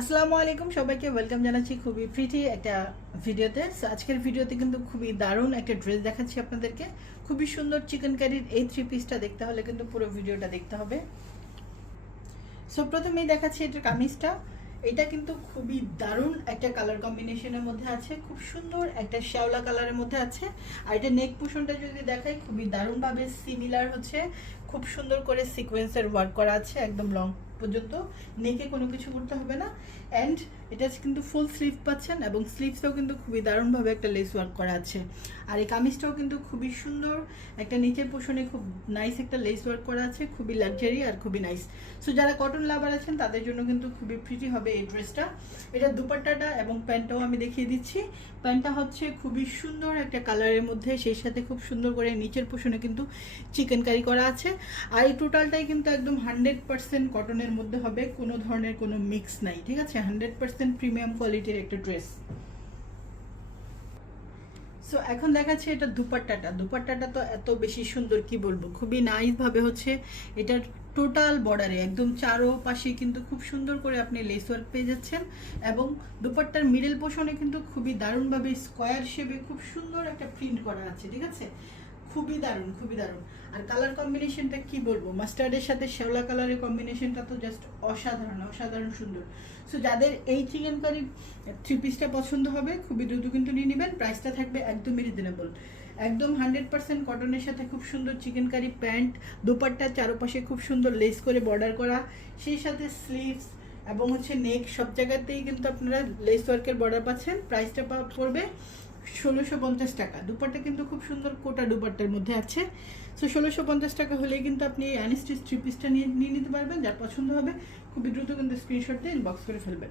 আসসালামু আলাইকুম সবাইকে ওয়েলকাম জানাচ্ছি খুবই প্রিটি একটা ভিডিওতে। সো আজকের ভিডিওতে কিন্তু খুবই দারুণ একটা ড্রেস দেখাচ্ছি আপনাদেরকে। খুবই সুন্দর চিকেন কারির এই থ্রি পিসটা দেখতে হলে কিন্তু পুরো ভিডিওটা দেখতে হবে। সো প্রথমেই দেখাচ্ছি এটার কামিজটা। এটা কিন্তু খুবই দারুণ একটা কালার কম্বিনেশনের মধ্যে আছে, খুব সুন্দর একটা শ্যাওলা কালারের মধ্যে আছে। আর এটা নেক পোর্শনটা যদি দেখাই খুবই দারুণভাবে সিমিলার হচ্ছে, খুব সুন্দর করে সিকোয়েন্সের ওয়ার্ক করা আছে একদম লং পর্যন্ত, নেকে কোনো কিছু করতে হবে না। অ্যান্ড এটা কিন্তু ফুল স্লিভ পাচ্ছেন এবং স্লিভসটাও কিন্তু খুবই দারুণভাবে একটা লেস ওয়ার্ক করা আছে। আর এই কামিজটাও কিন্তু খুবই সুন্দর, একটা নিচের পোর্শনে খুব নাইস একটা লেস ওয়ার্ক করা আছে, খুবই লাক্সারি আর খুবই নাইস। সো যারা কটন লাভার আছেন তাদের জন্য কিন্তু খুবই প্রিটি হবে এই ড্রেসটা। এটা দুপাট্টাটা এবং প্যান্টটাও আমি দেখিয়ে দিচ্ছি। প্যান্টটা হচ্ছে খুবই সুন্দর একটা কালারের মধ্যে, সেই সাথে খুব সুন্দর করে নিচের পোর্শনে কিন্তু চিকেন কারি করা আছে। আর এই টোটালটাই কিন্তু একদম 100% কটনের মধ্যে হবে, কোনো ধরনের কোনো মিক্স নাই, ঠিক আছে? 100% প্রিমিয়াম কোয়ালিটির একটা ড্রেস। সো এখন দেখাচ্ছে এটা দুপাট্টাটা তো এত বেশি সুন্দর, কি বলবো, খুবই নাইস ভাবে হচ্ছে এটার টোটাল বর্ডারে একদম চারোপাশে কিন্তু খুব সুন্দর করে আপনি লেস ওয়ার্ক পেয়ে যাচ্ছেন। এবং দুপাট্টার মিডল পোর্শনে কিন্তু খুবই দারুণভাবে স্কোয়ার শেপে খুব সুন্দর একটা প্রিন্ট করা আছে, ঠিক আছে? খুবই দারুণ, খুবই দারুণ। আর কালার কম্বিনেশনটা কি বলবো, মাস্টার্ডের সাথে শ্যাওলা কালারের কম্বিনেশনটা তো জাস্ট অসাধারণ, অসাধারণ সুন্দর। সো যাদের এই চিকেন কারি থ্রি পিসটা পছন্দ হবে খুবই দ্রুত কিন্তু নিয়ে নেবেন। প্রাইসটা থাকবে একদমই রিজনেবল, একদম 100% কটনের সাথে খুব সুন্দর চিকেন কারি প্যান্ট, দুপাট্টার চারপাশে খুব সুন্দর লেস করে বর্ডার করা, সেই সাথে স্লিভস এবং হচ্ছে নেক সব জায়গাতেই কিন্তু আপনারা লেস ওয়ার্কের বর্ডার পাচ্ছেন। প্রাইসটা পড়বে 1650 টাকা। দুপাট্টা কিন্তু খুব সুন্দর কোটা দুপাট্টার মধ্যে আছে। সো 1650 টাকা হলেই কিন্তু আপনি এই অ্যানিস্টিচ থ্রি পিসটা নিয়ে নিতে পারবেন। যার পছন্দ হবে খুবই দ্রুত কিন্তু স্ক্রিনশট দিয়ে ইনবক্স করে ফেলবেন।